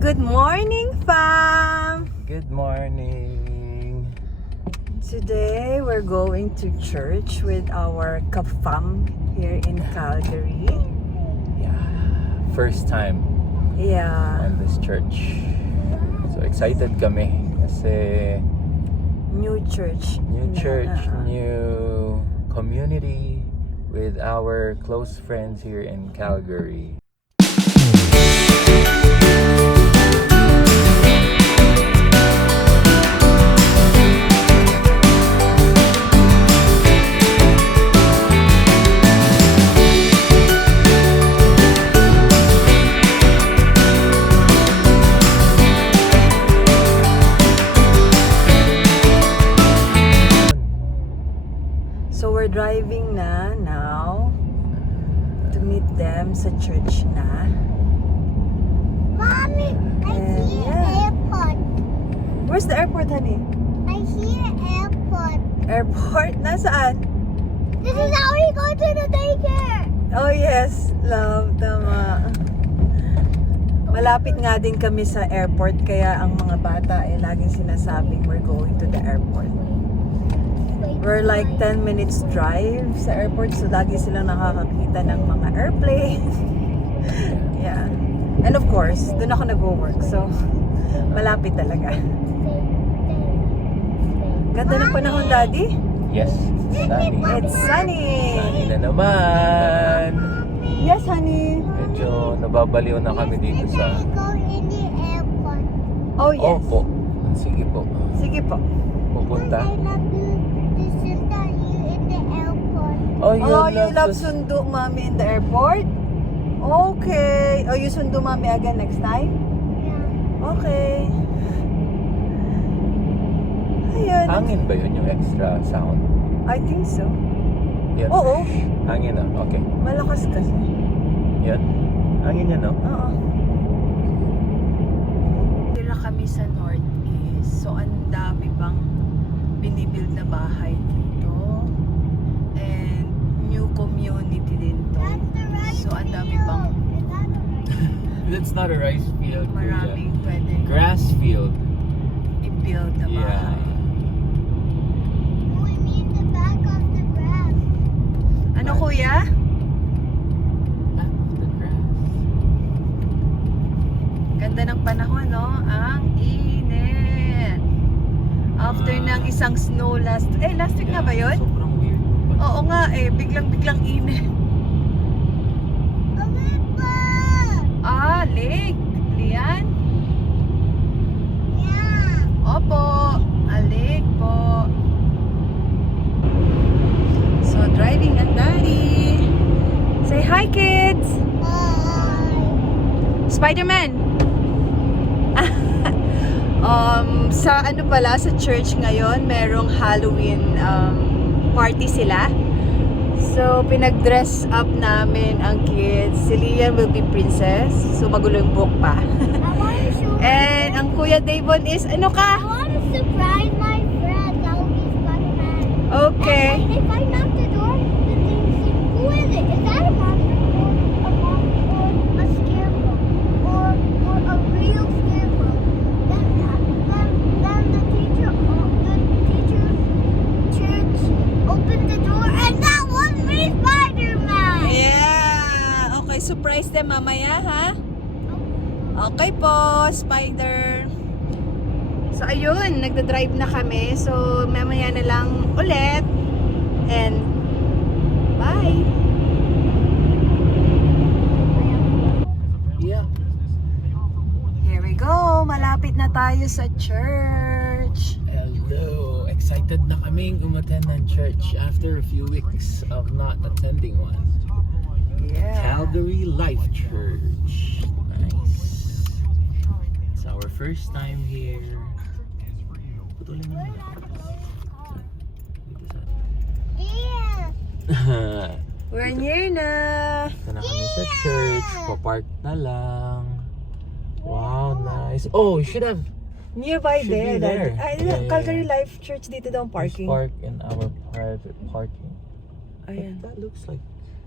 Good morning, fam! Good morning! Today, we're going to church with our ka-fam here in Calgary. Yeah, first time Yeah, on this church. So excited kami kasi new church. new church, new community with our close friends here in Calgary. So, we're driving na now to meet them sa church na. Mommy, I see an Yeah. airport. Where's the airport, honey? I see an airport. Airport? Nasaan? This is how we go to the daycare. Oh yes, love, tama. Malapit nga din kami sa airport, kaya ang mga bata ay laging sinasabing we're going to the airport. We're like 10 minutes drive sa airport, so lagi silang nakakakita ng mga airplane. Yeah. And of course, doon ako nag-work, so malapit talaga. Ganda ng panahon, Daddy. Yes, sunny. It's sunny. Sunny na naman. Yes, honey. Medyo nababaliw na kami dito Can sa... I go in the airport? Oh, yes. Opo. Sige po. Sige po. Pupunta. I love you to send you in the airport. Oh, Oh, you love to- sundo mommy in the airport? Okay. Oh, you sundo mommy again next time? Yeah. Okay. Ayun. Hangin ba yun yung extra sound? I think so. Yan. Oo. Hangin na. Okay. Malakas kasi. Yan. Hangin yan, no? Oo. Tira kami sa Northeast. So, ang dami bang binibuild na bahay dito. And new community din to. That's the right So, ang dami field. bang Is that the right That's not a rice field. maraming pwede Grass field. i-build na Yeah. bahay. We mean the back of the grass. Ano, kuya? Back of the grass. Ganda ng panahon, no? Ang init. After ng isang snow last week na ba yun? Sobrang weird. Oo nga biglang init. Lake. Lian? Yeah. Opo. Lake po. So, driving ang daddy. Say hi, kids! Spider-Man! Sa ano pala, sa church ngayon, merong Halloween party sila. So, pinag-dress up namin ang kids. Si Lian will be princess. So, magulo yung book pa. I want to show. And ang Kuya Davon is, ano I ka? want to surprise my friend. That will be Spider-Man. Okay. And if I knock the door, then they will say, "Who is it? Is that a monster or a monster or a scarecrow or a real scarecrow?" Then the teacher church opened the door, and that was me, Spider-Man. Yeah. Okay, surprise them mamaya, ha? Okay po, Spider. So, ayun, nagda-drive na kami. So, mamaya na lang ulit. And, bye! Yeah. Here we go. Malapit na tayo sa church. Hello. Excited na kaming umattend ng church after a few weeks of not attending one. Yeah. Calgary Life Church. Nice. It's our first time here. Putulin mo na. Dito Yeah. sa... We're near na. Ito na kami sa church. Papark na lang. Wow, nice. Oh, you should have Nearby Should there. be there. Yeah, Calgary yeah. Life Church dito daw ang parking. park in our private parking. Ayan. That looks like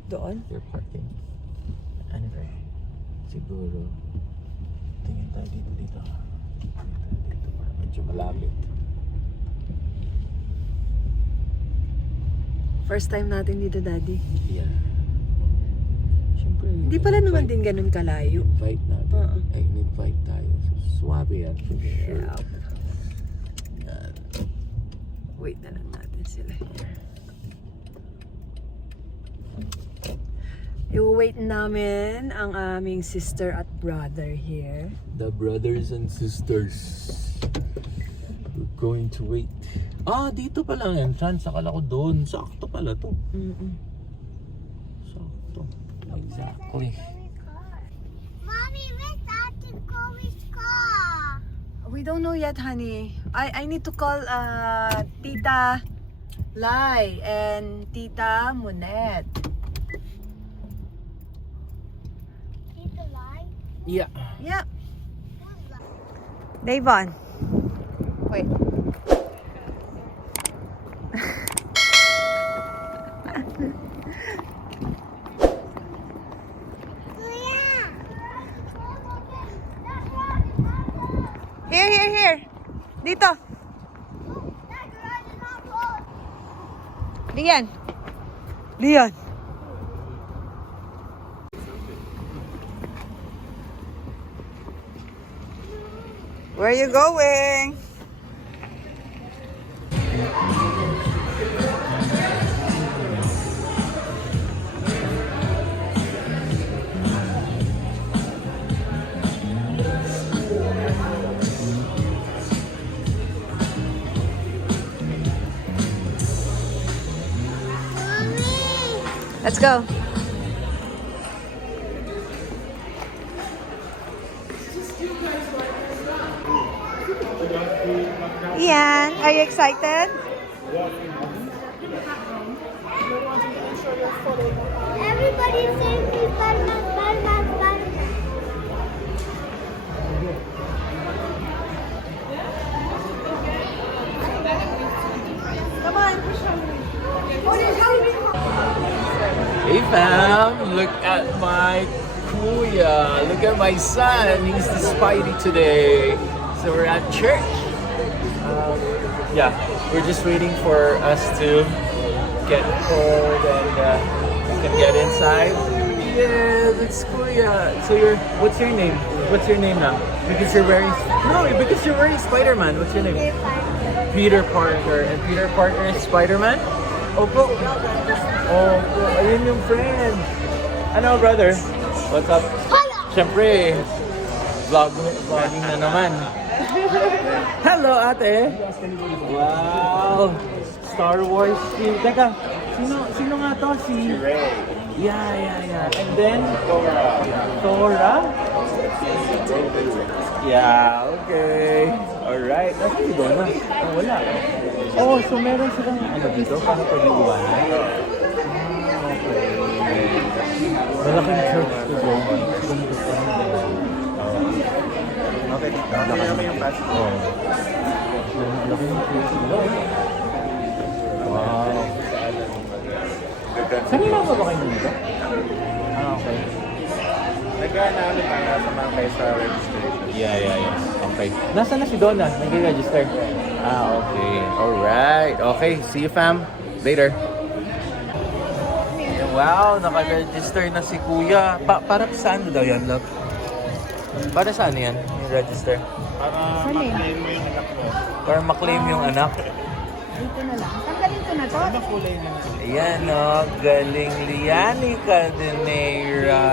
Doon. your parking. Anyway, siguro. Tingin tayo dito. Medyo malapit. First time natin dito, Daddy. Yeah. Siyempre, Hindi pala naman din ganun kalayo. invite natin. Oo. Ay, in-invite tayo. So, swabe yan. For sure. Yeah. Yan. Wait na lang natin sila here. I-wait namin ang aming sister at brother here. The brothers and sisters. We're going to wait. Ah, dito pa lang entrance. Akala ko doon. Sakto pala to. Sakto. Exactly. Mommy, where's Auntie Chloe's car? We don't know yet, honey. I need to call Tita Lai and Tita Monet. Tita Lai? Yeah. Yeah. Davon. Wait. Here. Dito. Lian. Where are you going? Let's go. Ian, are you excited? Everybody say me Batman. Come on, push on. Hey fam, look at my kuya. Look at my son. He's the Spidey today. So we're at church. Yeah, we're just waiting for us to get cold and we can get inside. Yeah, that's kuya. So what's your name? What's your name now? Because you're wearing Spider-Man. What's your name? Peter Parker. And Peter Parker is Spider-Man? Opo. Opo. Ayun yung friend. Ano, brother? What's up? Siyempre, vlogging na naman. Hello, ate. Wow. Star Wars team. Teka, sino nga to? Si Rey. Yeah. And then, Thora? Yeah, okay. Alright. Nasa si Donna? Oh, wala. Oh, so meron silang ano dito para pag-iwanan? Okay. Malaking church to go. Okay, dito namin yung passport. Oh. Malaking church to go. Wow. Kanina ba kayo dito? Ah, okay. Nag-analit ang nasa mga kayo sa registration. Yeah. Okay. Nasaan na si Donna? Nag-register? Ah, okay. Alright. Okay. See you, fam. Later. Wow, naka-register na si Kuya. Para saan daw yan, love? Para saan yan, yung register? Para ma-claim mo yung anak mo. Para maklaim yung anak. Dito na lang. Tanggalin ko na to. Ano kulay na natin? Ayan, no. Galing Liani Caldenera.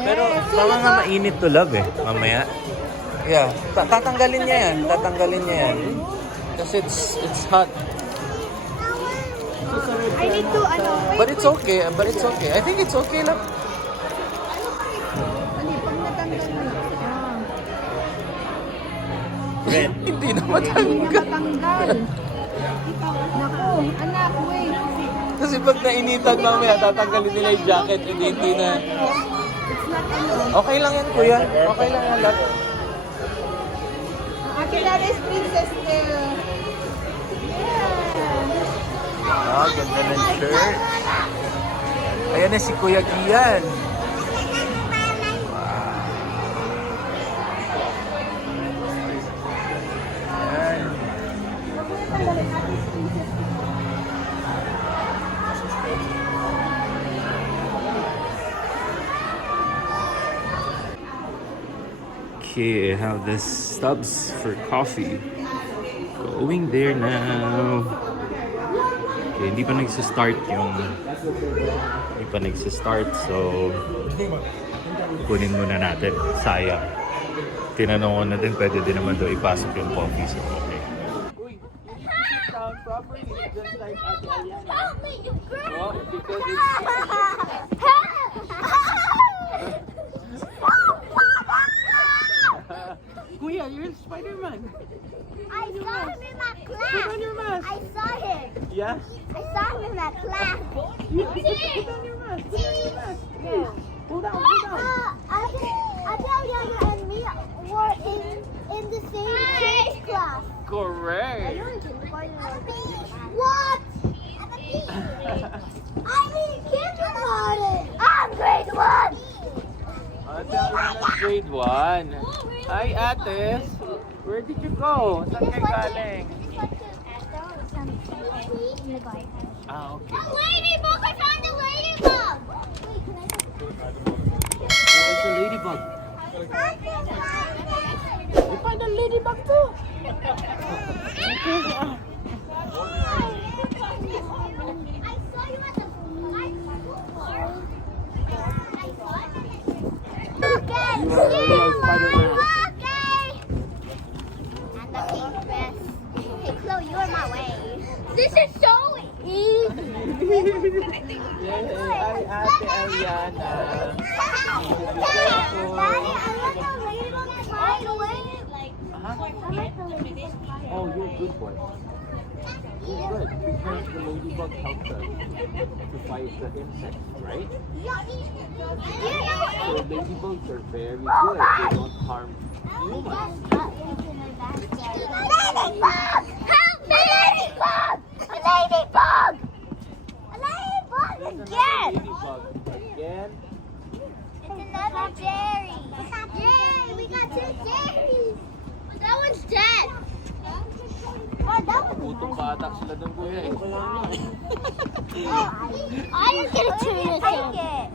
Pero tama nga mainit to, love, eh. Mamaya. Yeah. Tatanggalin niya yan. Kasi it's hot. I need to, But it's okay. I think it's okay, love. Hindi na matanggal. Naku, anak, wait. Kasi pag nainitan mamaya, tatanggalin nila yung jacket. Hindi na. Okay lang yan, kuya. Okay lang yan, love. Akilares Princess still. Ah, ganda ng shirt. Ayan na si Kuya Kian. Okay, I have this Stubbs for coffee. Going there now. Okay, hindi pa nagsistart so kunin muna natin. Sayang. Tinanong ko na din, pwede din naman daw ipasok yung coffee. So okay. Help me, you girl! Oh, because Kuya, you're Spider-Man. I saw him in my class. Put on your mask. I saw him. Yeah? I saw him in my class. Put on your mask. Hold on. Adelia and me were in the same change class. Correct. What? I need kindergarten. I'm grade 1. Grade 1. Hi, Ates. Where did you go? Saan kayo galing? Ah, okay. Ladybug! I found a ladybug! It's a ladybug. You find a ladybug too? I saw you at the Okay, and the pink dress. Hey, Chloe, you're in my way. This is so easy. Hi, Ate Ariana. Daddy, I want the ladybug to fly away. Oh, you're a good boy. You're good because the ladybug helps us to fight the insects, right? So ladybugs are very good. They don't harm humans. Ladybug! Help me! Ladybug! A ladybug! A ladybug again! Ladybug again. It's another Jerry. Yay! We got 2 Jerrys. But that one's dead. Oh, that one's Putong bata sila doon, kuya eh. I'm gonna turn it. Take it.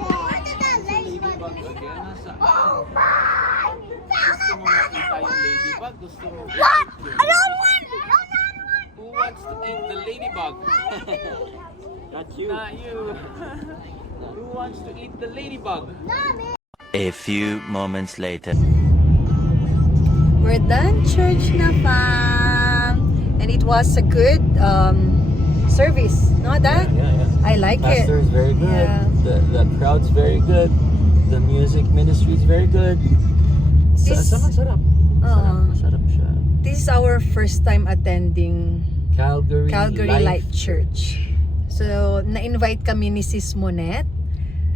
Where did that ladybug Ladybug again. Nasaan? Oh my! Gusto mo makita yung ladybug? Gusto mo What? Another one! Another one! Who wants to eat the ladybug? Not you. Not you. Who wants to eat the ladybug? Not me. A few moments later. We're done church na, fam. And it was a good service. No, Dad? Yeah. I like Pastor it. is very good. Yeah. The crowd's very good. The music ministry is very good. This- Sarap. Sarap siya. This is our first time attending Calgary Light Church. So, na-invite kami ni Sis Monette,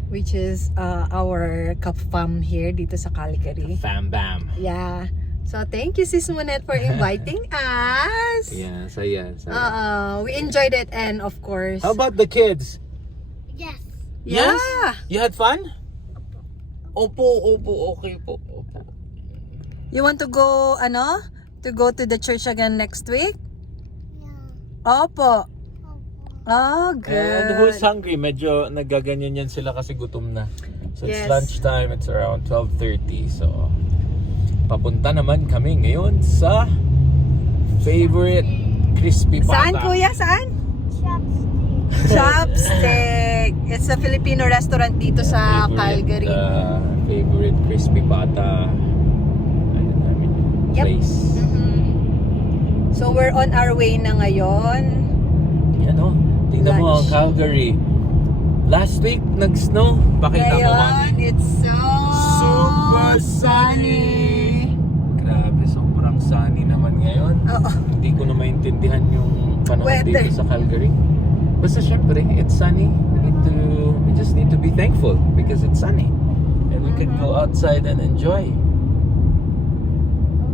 which is our ka-fam here dito sa Calgary. Fam bam. Yeah. So, thank you, Sis Monette, for inviting us. Yeah, saya. We enjoyed it, and of course, How about the kids? Yes. yeah. You had fun? Opo, okay po. Opo. You want to go, to go to the church again next week? Yeah. Opo. Oh, good. And who's hungry? Medyo nagaganyan yan sila kasi gutom na. So it's Yes. lunchtime, it's around 12:30. So papunta naman kami ngayon sa favorite crispy pata. Saan, kuya? Saan? Chopstick. It's a Filipino restaurant dito sa Calgary. Favorite crispy pata. Ano namin yung Yep. place. So, we're on our way na ngayon. Yan o. Tingnan mo ang Lunch. Calgary. Last week, nag-snow. Pakita mo Ngayon, kami. it's so Super sunny. Grabe, sobrang sunny naman ngayon. Oo. Hindi ko na maintindihan yung panahon Weather. dito sa Calgary. Basta syempre, it's sunny. We just need to be thankful because it's sunny. And we can go outside and enjoy.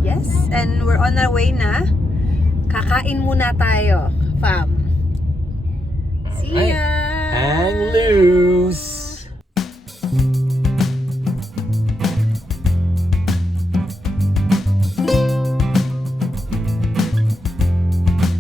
Yes, and we're on our way na. Kakain muna tayo, fam. See ya! Hang loose!